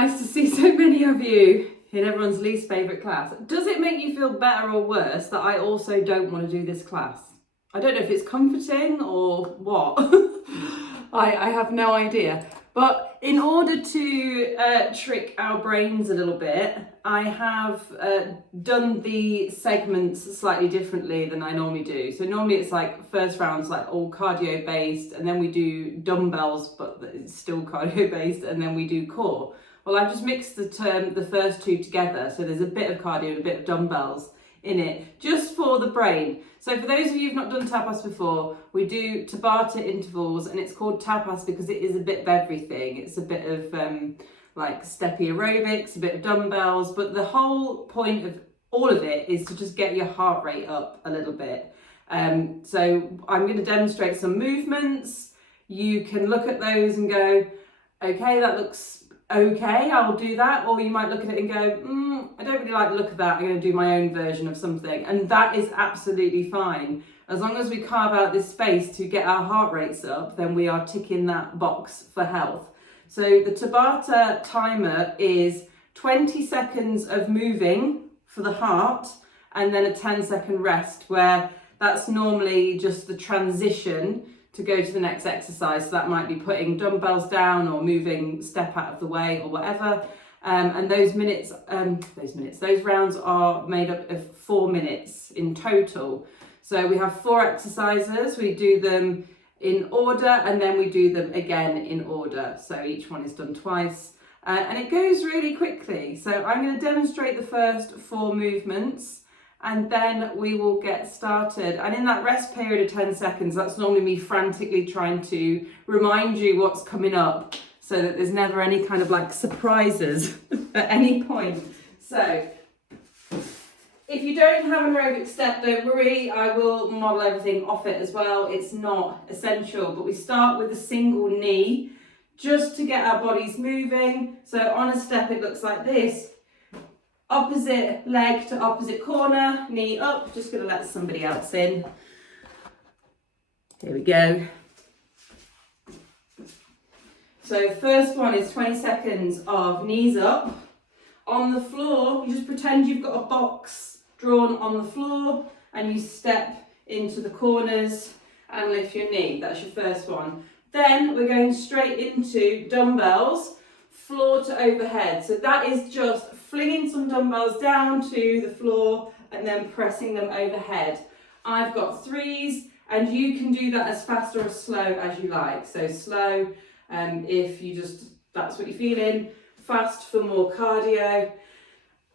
Nice to see so many of you in everyone's least favourite class. Does it make you feel better or worse that I also don't want to do this class? I don't know if it's comforting or what. I have no idea. But in order to trick our brains a little bit, I have done the segments slightly differently than I normally do. So normally it's like first round's like all cardio based, and then we do dumbbells, but it's still cardio based, and then we do core. Well, I've just mixed the first two together, so there's a bit of cardio and a bit of dumbbells in it, just for the brain. So for those of you who've not done tapas before, we do Tabata intervals, and it's called tapas because it is a bit of everything. It's a bit of like steppy aerobics, a bit of dumbbells, but the whole point of all of it is to just get your heart rate up a little bit. So I'm going to demonstrate some movements. You can look at those and go, okay, that looks okay, I'll do that. Or you might look at it and go, I don't really like the look of that, I'm going to do my own version of something. And that is absolutely fine. As long as we carve out this space to get our heart rates up, then we are ticking that box for health. So the Tabata timer is 20 seconds of moving for the heart, and then a 10-second rest, where that's normally just the transition to go to the next exercise. So that might be putting dumbbells down or moving step out of the way or whatever. And those rounds are made up of 4 minutes in total. So we have 4 exercises. We do them in order, and then we do them again in order. So each one is done twice, and it goes really quickly. So I'm going to demonstrate the first 4 movements, and then we will get started. And in that rest period of 10 seconds, that's normally me frantically trying to remind you what's coming up, so that there's never any kind of like surprises at any point. So if you don't have an aerobic step, don't worry, I will model everything off it as well. It's not essential, but we start with a single knee just to get our bodies moving. So on a step, it looks like this. Opposite leg to opposite corner, knee up. Just gonna let somebody else in. Here we go. So the first one is 20 seconds of knees up. On the floor, you just pretend you've got a box drawn on the floor, and you step into the corners and lift your knee. That's your first one. Then we're going straight into dumbbells, floor to overhead. So that is just flinging some dumbbells down to the floor and then pressing them overhead. I've got 3s, and you can do that as fast or as slow as you like. So slow, if you that's what you're feeling. Fast for more cardio.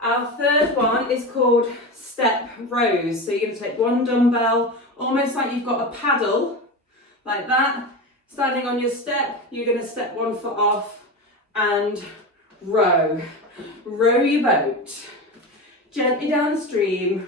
Our third one is called step rows. So you're going to take one dumbbell, almost like you've got a paddle, like that. Standing on your step, you're going to step 1 foot off and row. Row your boat gently down the stream,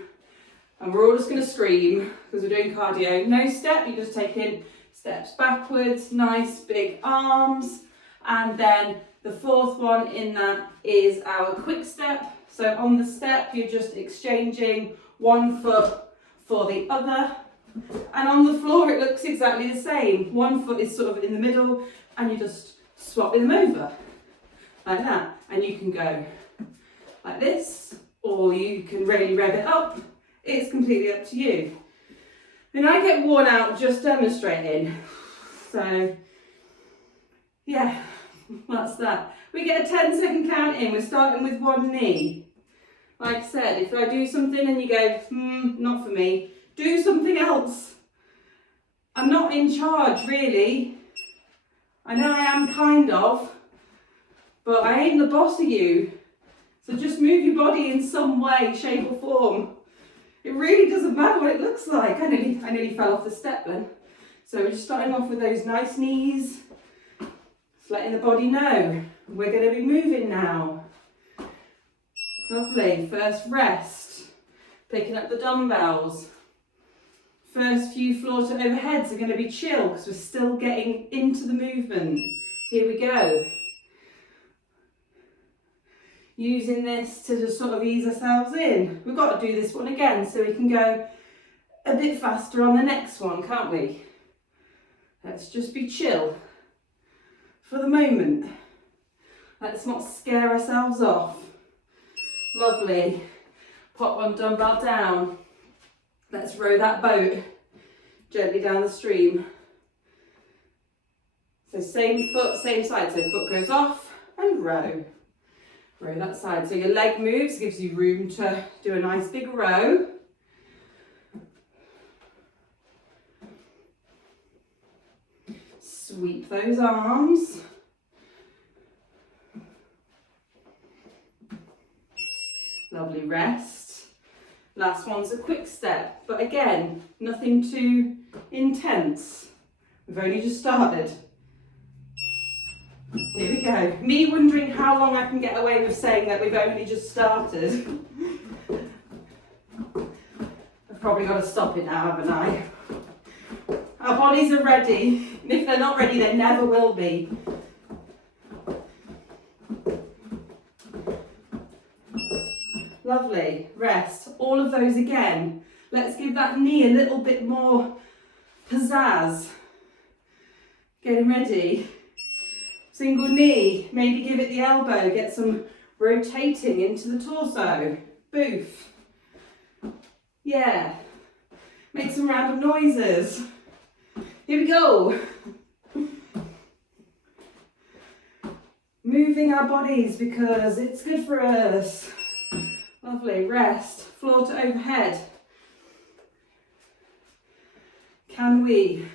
and we're all just going to scream because we're doing cardio. No step, you're just taking steps backwards, nice big arms. And then the fourth one in that is our quick step. So on the step, you're just exchanging 1 foot for the other. And on the floor, it looks exactly the same. 1 foot is sort of in the middle, and you just swapping them over like that. And you can go like this, or you can really rev it up. It's completely up to you. Then I get worn out just demonstrating. So yeah, that's that. We get a 10-second count in. We're starting with one knee. Like I said, if I do something and you go, not for me, do something else. I'm not in charge, really. I know I am kind of, but I ain't the boss of you. So just move your body in some way, shape or form. It really doesn't matter what it looks like. I nearly fell off the step then. So we're just starting off with those nice knees. Just letting the body know we're going to be moving now. Lovely. First rest. Picking up the dumbbells. First few floor to overheads are going to be chill because we're still getting into the movement. Here we go. Using this to just sort of ease ourselves in. We've got to do this one again so we can go a bit faster on the next one, can't we? Let's just be chill for the moment. Let's not scare ourselves off. Lovely. Pop one dumbbell down. Let's row that boat gently down the stream. So same foot, same side. So foot goes off and row. Row that side. So your leg moves, gives you room to do a nice big row. Sweep those arms. Lovely, rest. Last one's a quick step, but again, nothing too intense. We've only just started. Here we go. Me wondering how long I can get away with saying that we've only just started. I've probably got to stop it now, haven't I? Our bodies are ready, and if they're not ready, they never will be. Lovely, rest. All of those again. Let's give that knee a little bit more pizzazz. Getting ready. Single knee, maybe give it the elbow, get some rotating into the torso. Boof. Yeah. Make some random noises. Here we go. Moving our bodies because it's good for us. Lovely, rest, floor to overhead. Can we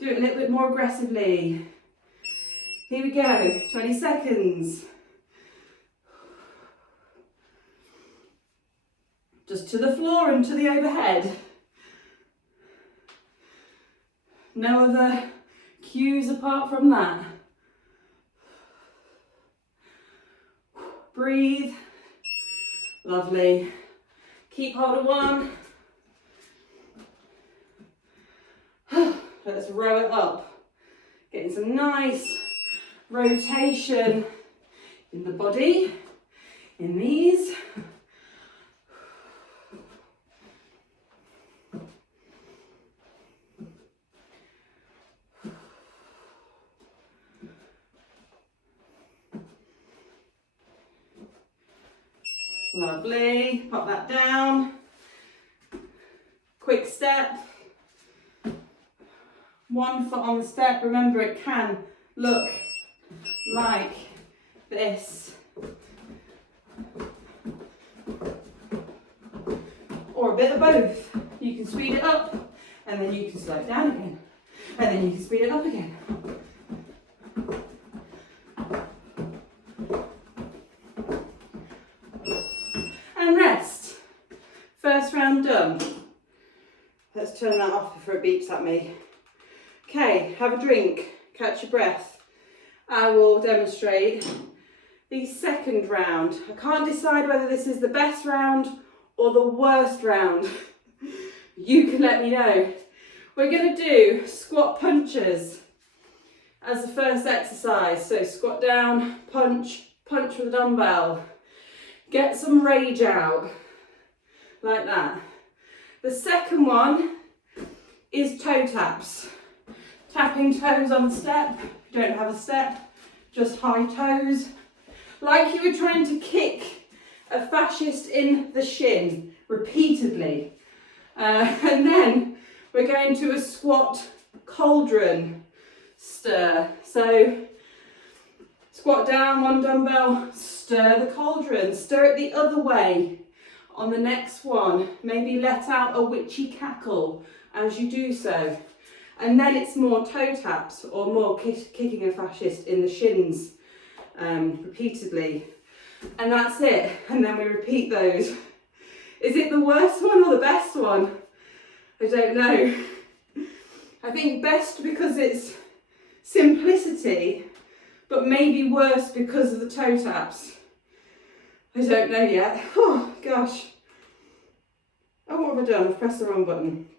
do it a little bit more aggressively? Here we go, 20 seconds. Just to the floor and to the overhead. No other cues apart from that. Breathe. Lovely. Keep hold of one. Let's row it up. Getting some nice rotation in the body, in these. Lovely, pop that down. Quick step. One foot on the step. Remember, it can look like this. Or a bit of both. You can speed it up and then you can slow it down again. And then you can speed it up again. And rest. First round done. Let's turn that off before it beeps at me. Okay, have a drink, catch your breath. I will demonstrate the second round. I can't decide whether this is the best round or the worst round. You can let me know. We're going to do squat punches as the first exercise. So squat down, punch, punch with a dumbbell. Get some rage out, like that. The second one is toe taps. Tapping toes on the step. If you don't have a step, just high toes. Like you were trying to kick a fascist in the shin repeatedly. And then we're going to a squat cauldron stir. So squat down, one dumbbell, stir the cauldron, stir it the other way. On the next one, maybe let out a witchy cackle as you do so. And then it's more toe taps or more kicking a fascist in the shins repeatedly. And that's it. And then we repeat those. Is it the worst one or the best one? I don't know. I think best because it's simplicity, but maybe worse because of the toe taps. I don't know yet. Oh, gosh. Oh, what have I done? I've pressed the wrong button.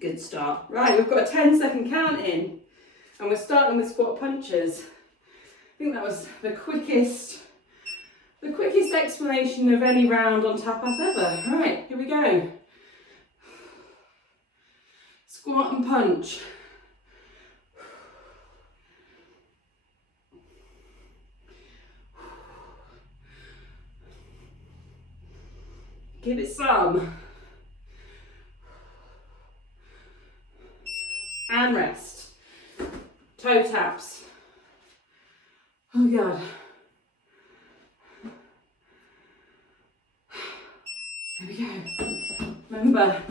Good start. Right, we've got a 10-second count in, and we're starting with squat punches. I think that was the quickest explanation of any round on Tapas ever. Right, here we go. Squat and punch. Give it some. And rest. Toe taps. Oh God. There we go. Remember,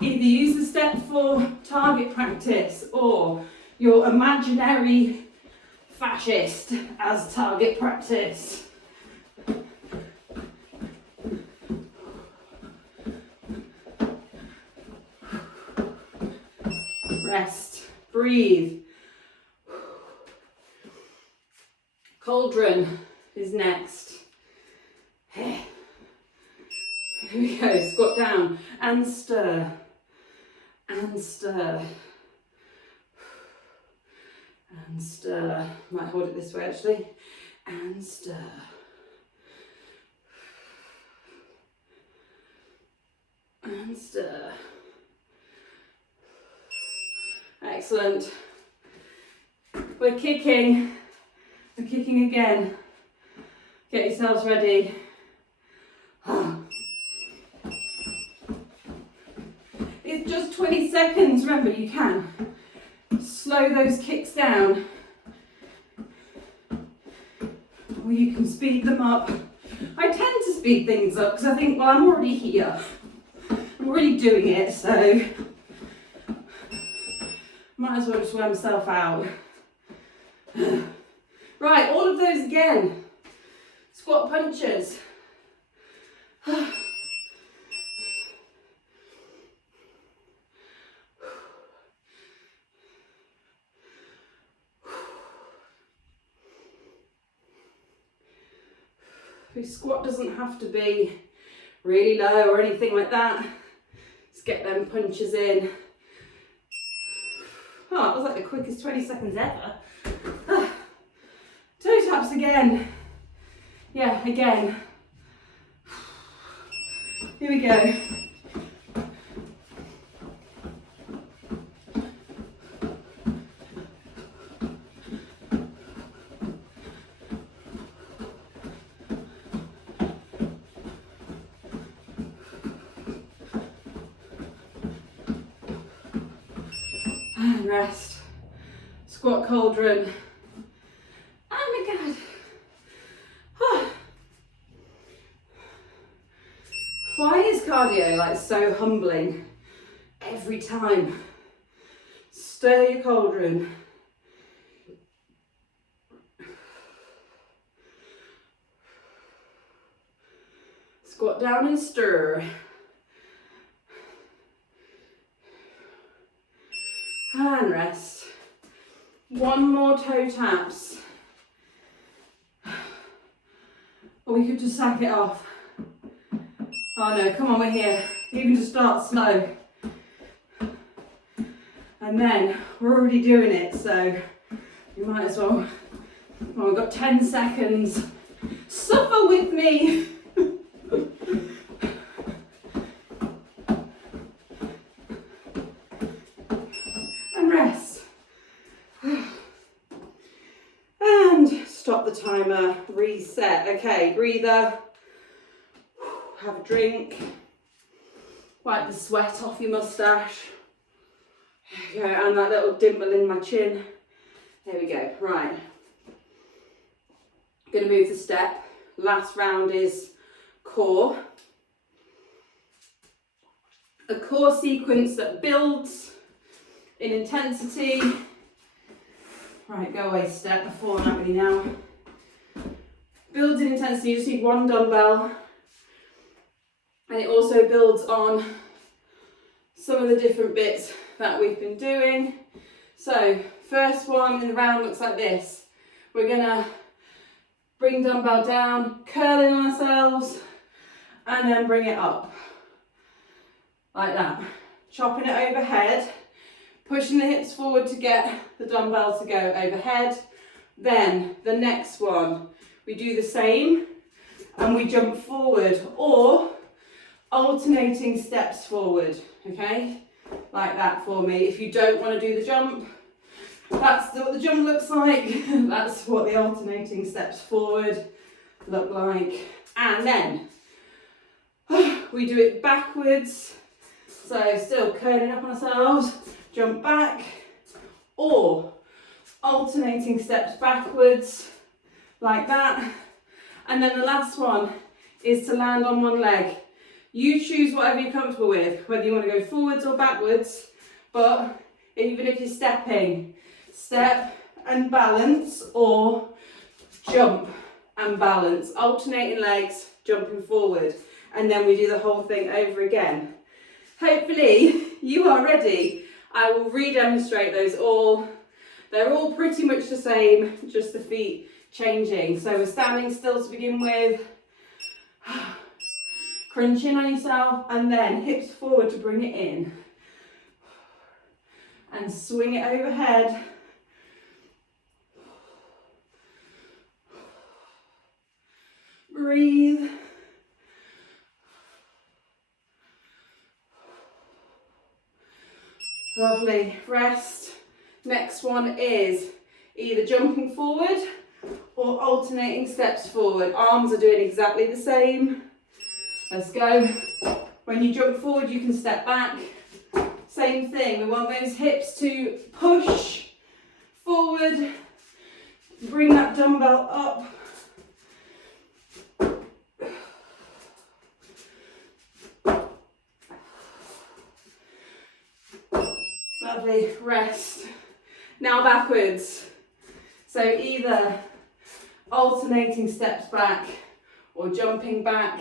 either use the step for target practice or your imaginary fascist as target practice. Rest, breathe. Cauldron is next. Here we go, squat down and stir, and stir, and stir. Might hold it this way actually, and stir. And stir. Excellent. We're kicking again. Get yourselves ready. It's just 20 seconds, remember you can slow those kicks down or you can speed them up. I tend to speed things up because I think, well, I'm already here. I'm already doing it, so might as well just wear myself out. Right, all of those again. Squat punches. Your squat doesn't have to be really low or anything like that. Just get them punches in. Oh, that was like the quickest 20 seconds ever. Toe taps again. Yeah, again. Here we go. And rest. Squat cauldron. Oh my God. Why is cardio like so humbling every time? Stir your cauldron. Squat down and stir. And rest. One more toe taps. Or we could just sack it off. Oh no, come on, we're here. You can just start slow. And then we're already doing it, so you might as well. Well, we've got 10 seconds. Suffer with me. And rest. And stop the timer, reset. Okay, breather. Have a drink. Wipe the sweat off your moustache. There we go, and that little dimple in my chin. There we go, right. Gonna move the step. Last round is core. A core sequence that builds in intensity. Right, go away step before, not really now. Builds in intensity, you just need one dumbbell. And it also builds on some of the different bits that we've been doing. So, first one in the round looks like this. We're gonna bring dumbbell down, curling ourselves, and then bring it up. Like that. Chopping it overhead, pushing the hips forward to get the dumbbell to go overhead. Then, the next one, we do the same, and we jump forward, or alternating steps forward, okay? Like that for me. If you don't want to do the jump, that's what the jump looks like. That's what the alternating steps forward look like. And then We do it backwards, so still curling up on ourselves, jump back, or alternating steps backwards, like that. And then the last one is to land on one leg. You choose whatever you're comfortable with, whether you want to go forwards or backwards, but even if you're stepping, step and balance, or jump and balance, alternating legs, jumping forward, and then we do the whole thing over again. Hopefully you are ready. I will re-demonstrate those all. They're all pretty much the same, just the feet changing. So we're standing still to begin with, crunching on yourself, and then hips forward to bring it in, and swing it overhead. Breathe. Lovely, rest. Next one is either jumping forward or alternating steps forward. Arms are doing exactly the same. Let's go. When you jump forward, you can step back. Same thing, we want those hips to push forward. Bring that dumbbell up. Lovely, rest. Now backwards. So either alternating steps back or jumping back.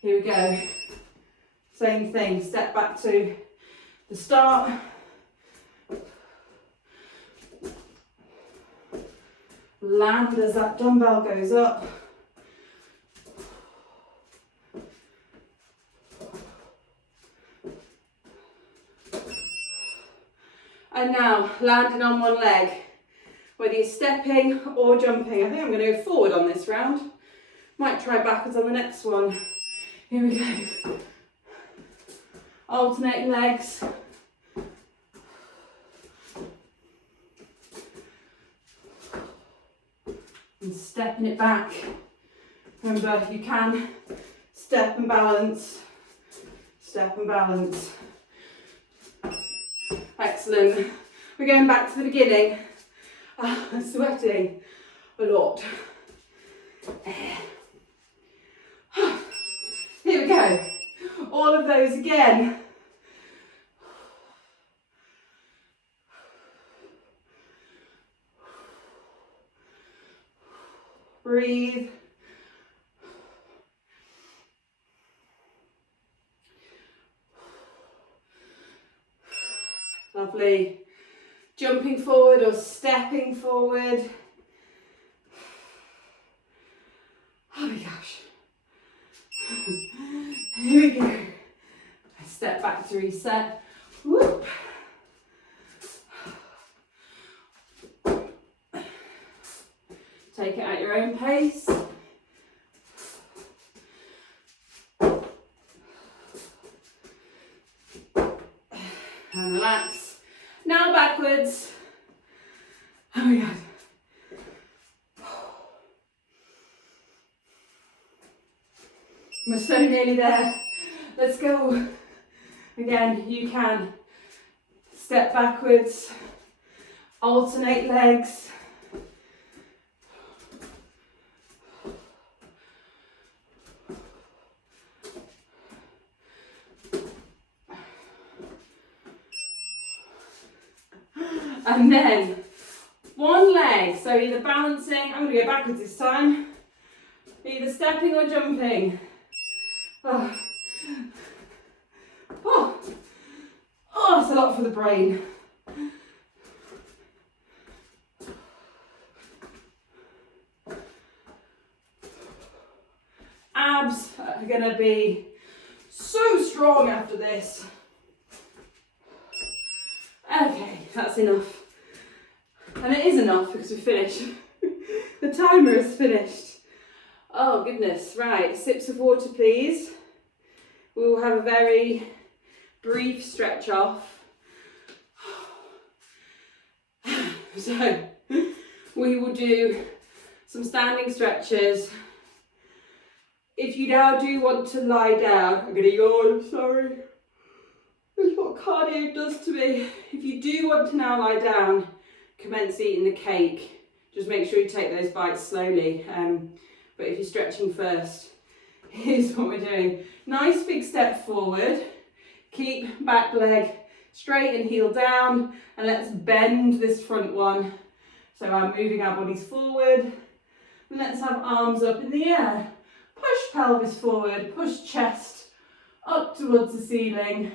Here we go. Same thing, step back to the start. Land as that dumbbell goes up. And now landing on one leg, whether you're stepping or jumping. I think I'm going to go forward on this round. Might try backwards on the next one. Here we go. Alternating legs. And stepping it back. Remember, you can step and balance. Step and balance. Excellent. We're going back to the beginning. I'm sweating a lot. Here we go. All of those again. Breathe. Lovely. Jumping forward or stepping forward. Oh my gosh. Here we go. I step back to reset. Whoop. Take it at your own pace. And relax. Now backwards. Oh my God. We're so nearly there. Let's go. Again, you can step backwards, alternate legs. And then one leg, so either balancing, I'm going to go backwards this time, either stepping or jumping. Oh, oh, oh, it's a lot for the brain. Abs are going to be so strong after this. Okay, that's enough. And it is enough because we're finished. The timer is finished. Oh goodness, right, sips of water please. We will have a very brief stretch off. So, we will do some standing stretches, If you now do want to lie down, I'm gonna yawn, I'm sorry. That's what cardio does to me. If you do want to now lie down, commence eating the cake. Just make sure you take those bites slowly. But if you're stretching first, here's what we're doing. Nice big step forward. Keep back leg straight and heel down. And let's bend this front one. So I'm moving our bodies forward. And let's have arms up in the air. Push pelvis forward, push chest up towards the ceiling.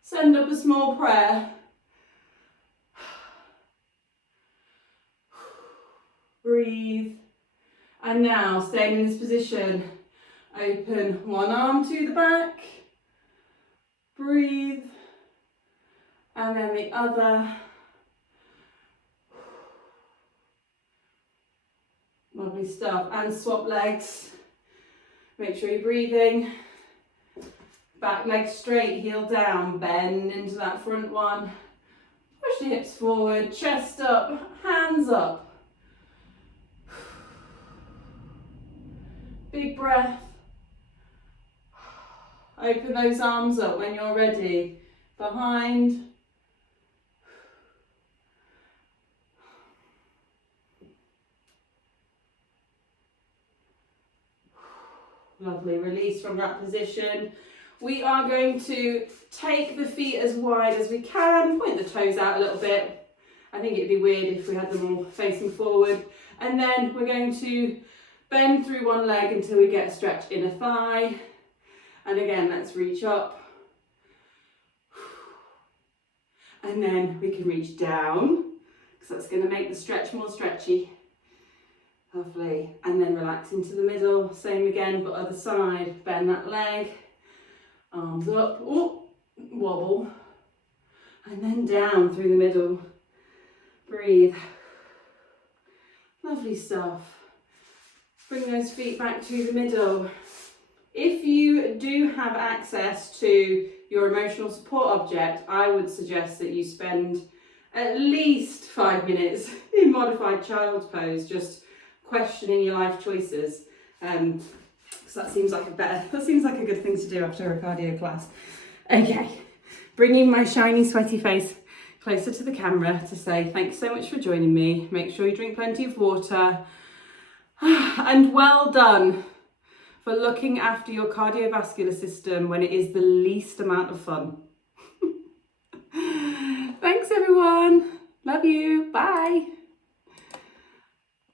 Send up a small prayer. Breathe. And now, staying in this position, open one arm to the back. Breathe. And then the other. Lovely stuff. And swap legs. Make sure you're breathing. Back leg straight, heel down, bend into that front one. Push the hips forward, chest up, hands up. Big breath. Open those arms up when you're ready. Behind. Lovely, release from that position. We are going to take the feet as wide as we can, point the toes out a little bit. I think it'd be weird if we had them all facing forward. And then we're going to bend through one leg until we get a stretch in a thigh. And again, let's reach up. And then we can reach down, because that's going to make the stretch more stretchy. Lovely. And then relax into the middle. Same again, but other side. Bend that leg. Arms up, oh, wobble, and then down through the middle. Breathe. Lovely stuff. Bring those feet back to the middle. If you do have access to your emotional support object, I would suggest that you spend at least 5 minutes in modified child's pose, just questioning your life choices. So that seems like a good thing to do after a cardio class. Okay, bringing my shiny, sweaty face closer to the camera to say thanks so much for joining me. Make sure you drink plenty of water. And well done for looking after your cardiovascular system when it is the least amount of fun. Thanks everyone. Love you. Bye.